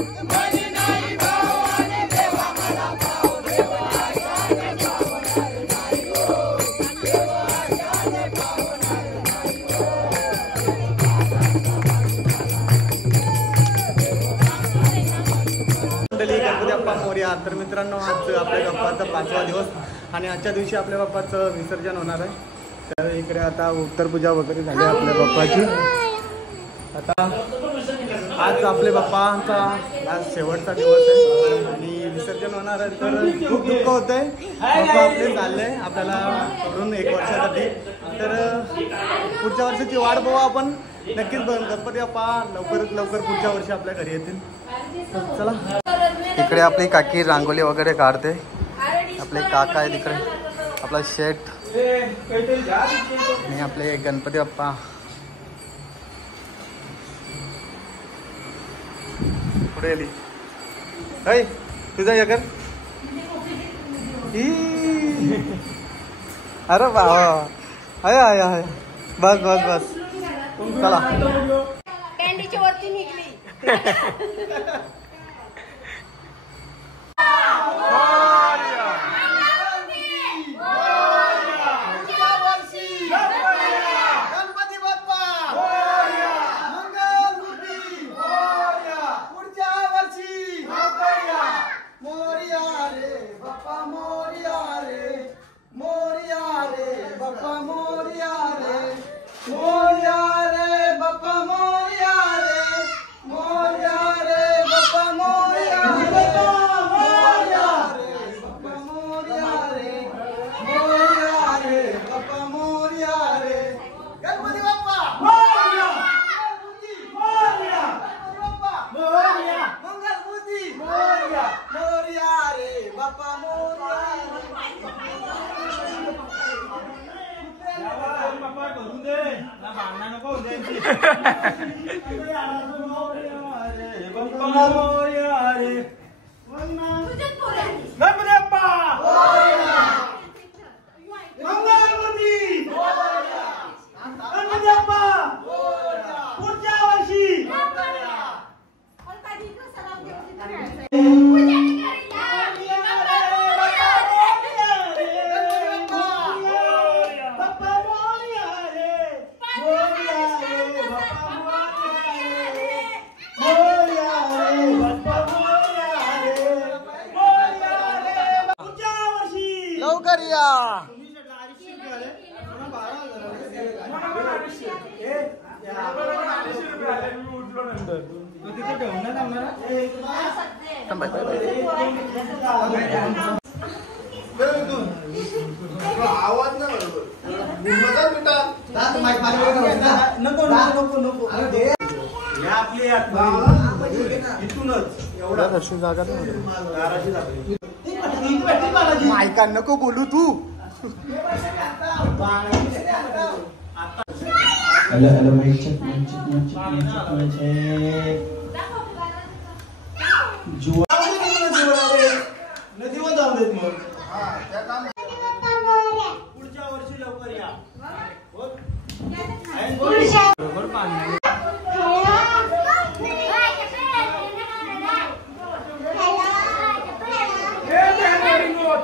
गणपती बाप्पा मोरया. तर मित्रांनो, आज आपल्या बाप्पाचा 5वा दिवस आणि आजच्या दिवशी आपल्या बाप्पाचं विसर्जन होणार आहे. तर इकडे आता उत्तर पूजा वगैरे झाली आपल्या बाप्पाची. आता आज आपल्या बाप्पांचा आज शेवटचा दिवस आहे आणि विसर्जन होणार आहे. तर खूप दुःख होत आहे. बाप्पा आपले चालले आपल्याला सोडून 1 वर्षासाठी. तर पुढच्या वर्षाची वाट बघू आपण नक्कीच. गणपती बाप्पा लवकरात लवकर पुढच्या वर्षी आपल्या घरी येतील. चला, इकडे आपली काकी रांगोली वगैरे काढते. आपले काका आहे तिकडे, आपला शेठ आणि आपले गणपती बाप्पा. पुढे आली ऐ तुझा या कर. अरे बाबा, आय आय आय, बस बस बस, चला. कॅन्डीच्या वरती निघली. लवकर या. आवाज नाही नको नको नको. इथूनच जागा मायका नको बोलू तू. हॅलो नदीवर जाऊ देत मग. पुढच्या वर्षी लवकर या. बरोबर पाणी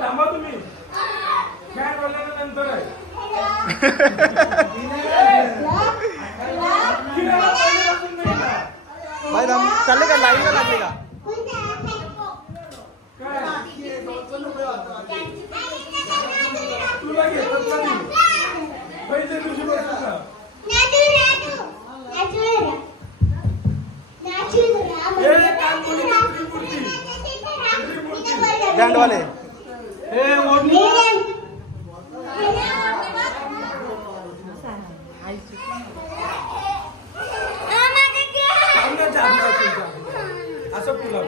थांबा तुम्ही. नंतर आहे चालले का लाईव्ह लागले का. तुला घेतात पहिल्या दिवशी बँडवाले असं पुला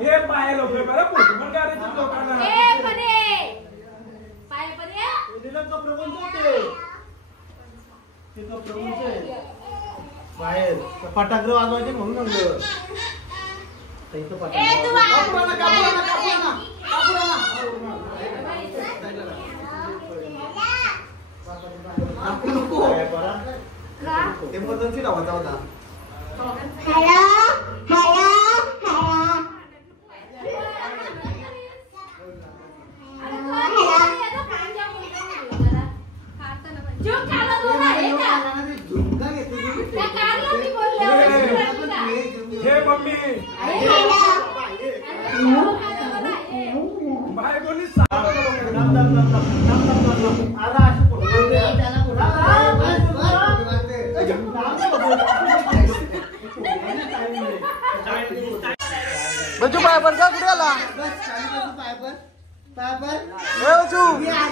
हे पाय लोक बरं फोटो पण काढायचे लोकांना बाहेर फटाकडे वाजवायचे म्हणून म्हणलं इमर्जन्सी लावायचा होता. हे मम्मी बाय बोली बच्चू पायपर का कुठे आला बच्चू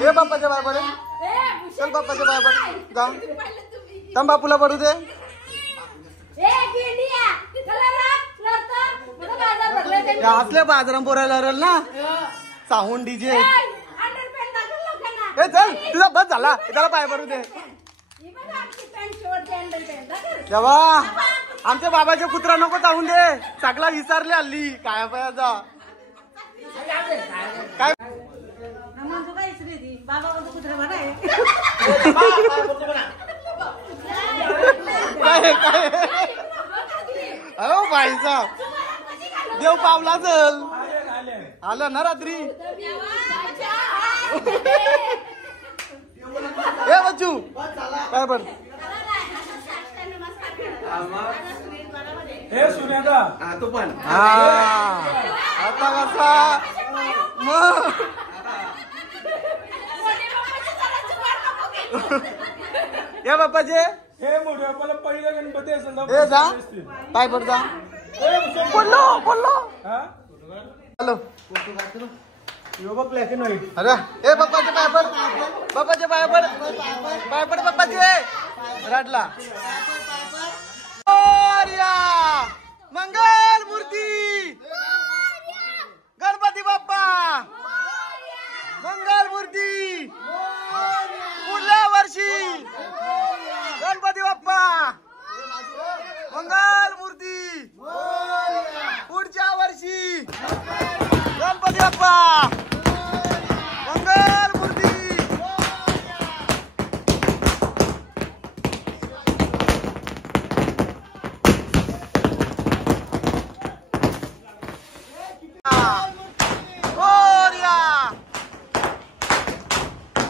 हे बाप्पाच्या पायपर चल बाप्पाच्या पायपर जा तम बापूला पडू दे. असले बाजारात बोरायला रल ना साहून डीजे हे चल तुझा बस झाला त्याला पाय भरू दे. जेव्हा आमच्या बाबाचे कुत्रा नको चावून दे सगळा विचारले हल्ली काय पायाचा काय अरे बाईचा देव पावला चल आलं ना रात्री ए बच्चू काय पड हे सुनेदा तू पण आता कसा मग या बाप्पाचे हे मोठे मला पहिलं गणपती असेल हे जा काय पड जा बोललो बोललो हॅलो यो बघ ब्लॅक अँड व्हाईट अरे ए बाप्पाचे पाय पड बाप्पाचे पाय पड बाप्पाचे राटला मंगल मूर्ती गणपती बाप्पा मंगल मूर्ती पुढल्या वर्षी गणपती बाप्पा मंगल मूर्ती पुढच्या वर्षी गणपती बाप्पा मंगल मूर्ती.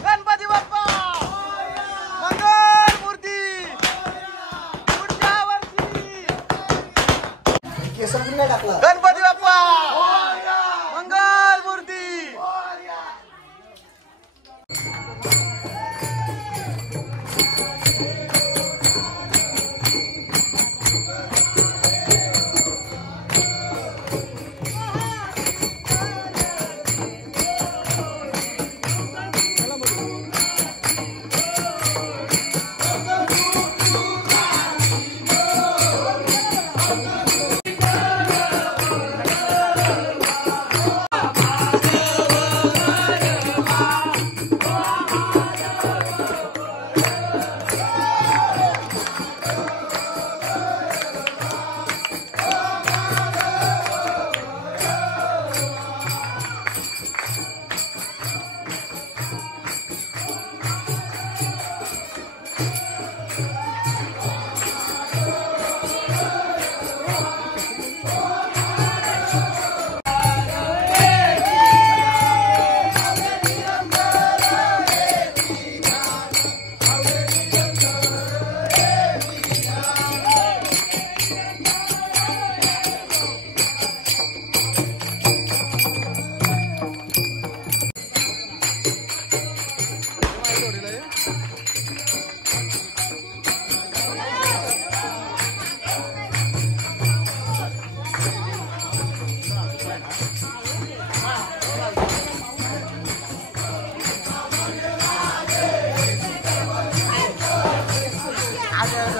गणपती बाप्पा मंगल मूर्ती.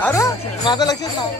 अरे माझं लक्षच नाही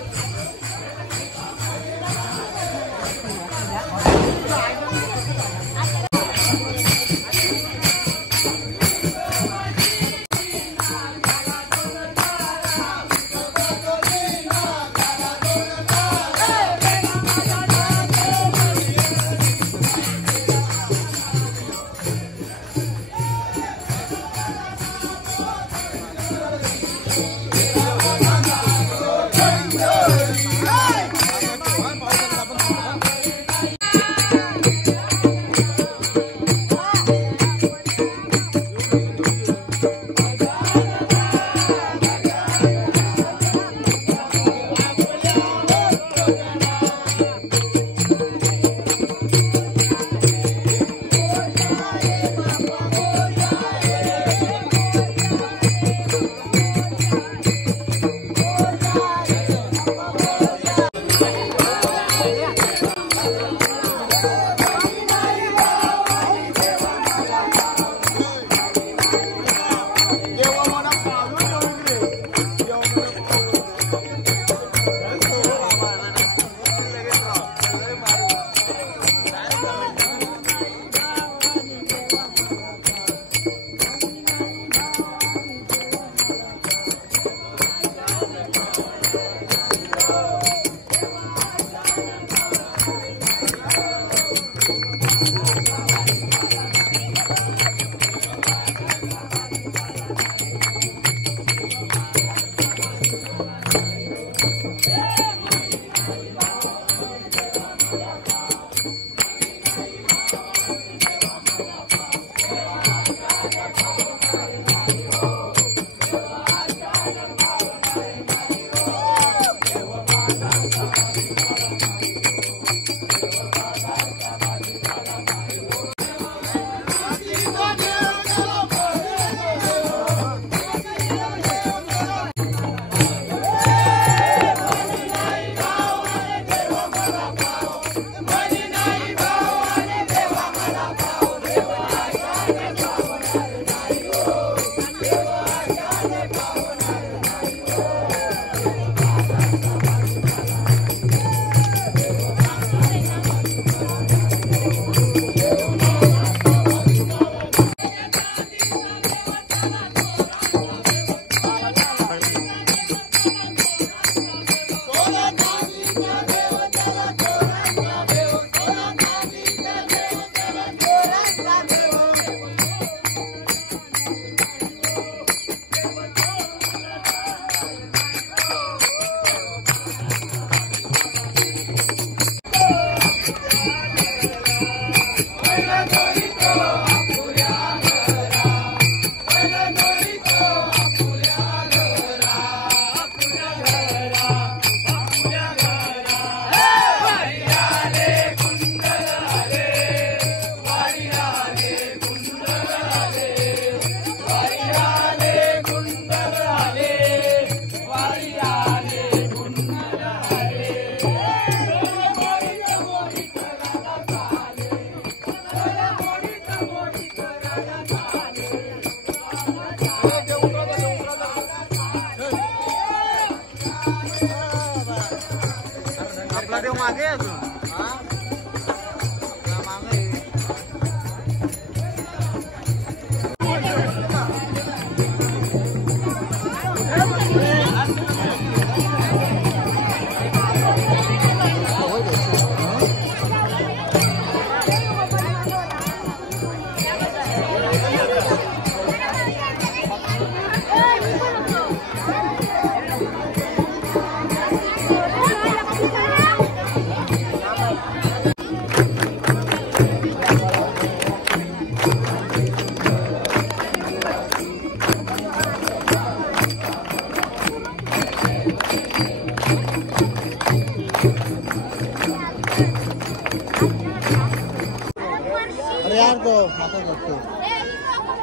अरे यार तो आता बघतो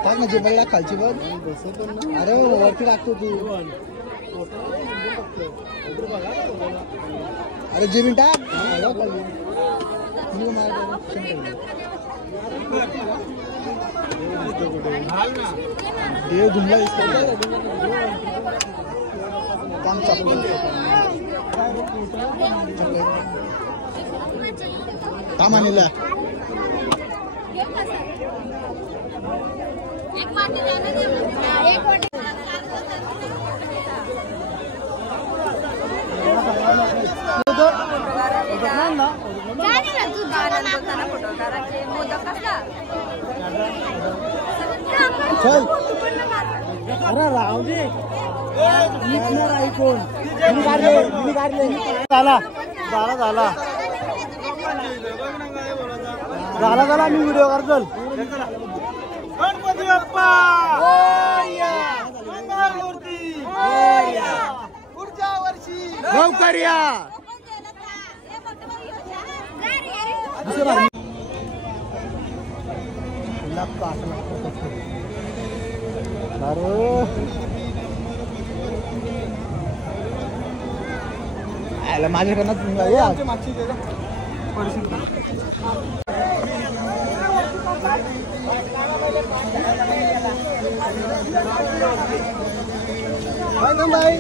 काय ना जिबरला खालची बघ बसवतो ना अरे वरती लागतो तू अरे जे मिनिटा देव धुमला का मानेला एक वाटी जाने दे एक वाटी जाने ना तू गाणं बोलताना फोटो काढायचे मोदक कसला चल अरे राहू दे ऐकून झाला झाला झाला झाला झाला मी व्हिडिओ करतो गणपती बाप्पा पुढच्या वर्षी लवकर या अरे माझ्याकडनं मागची बाय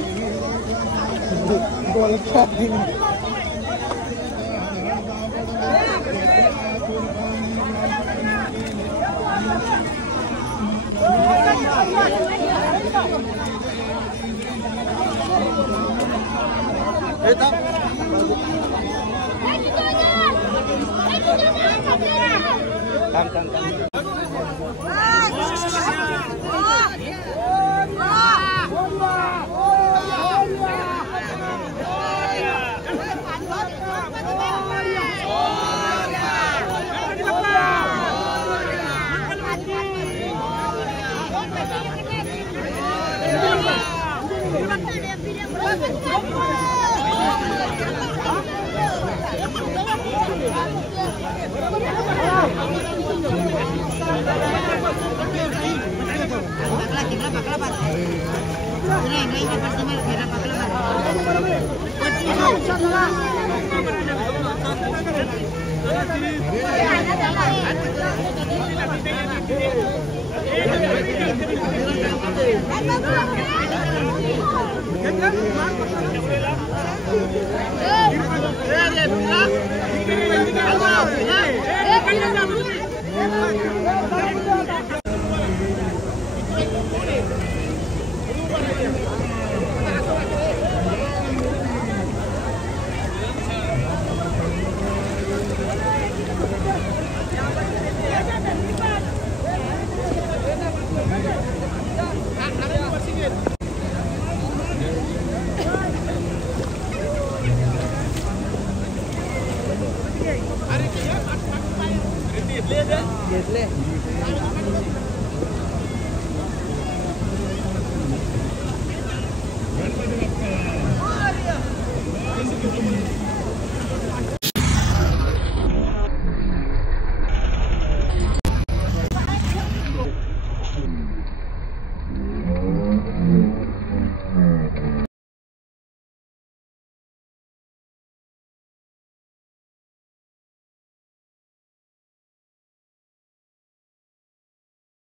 घेतले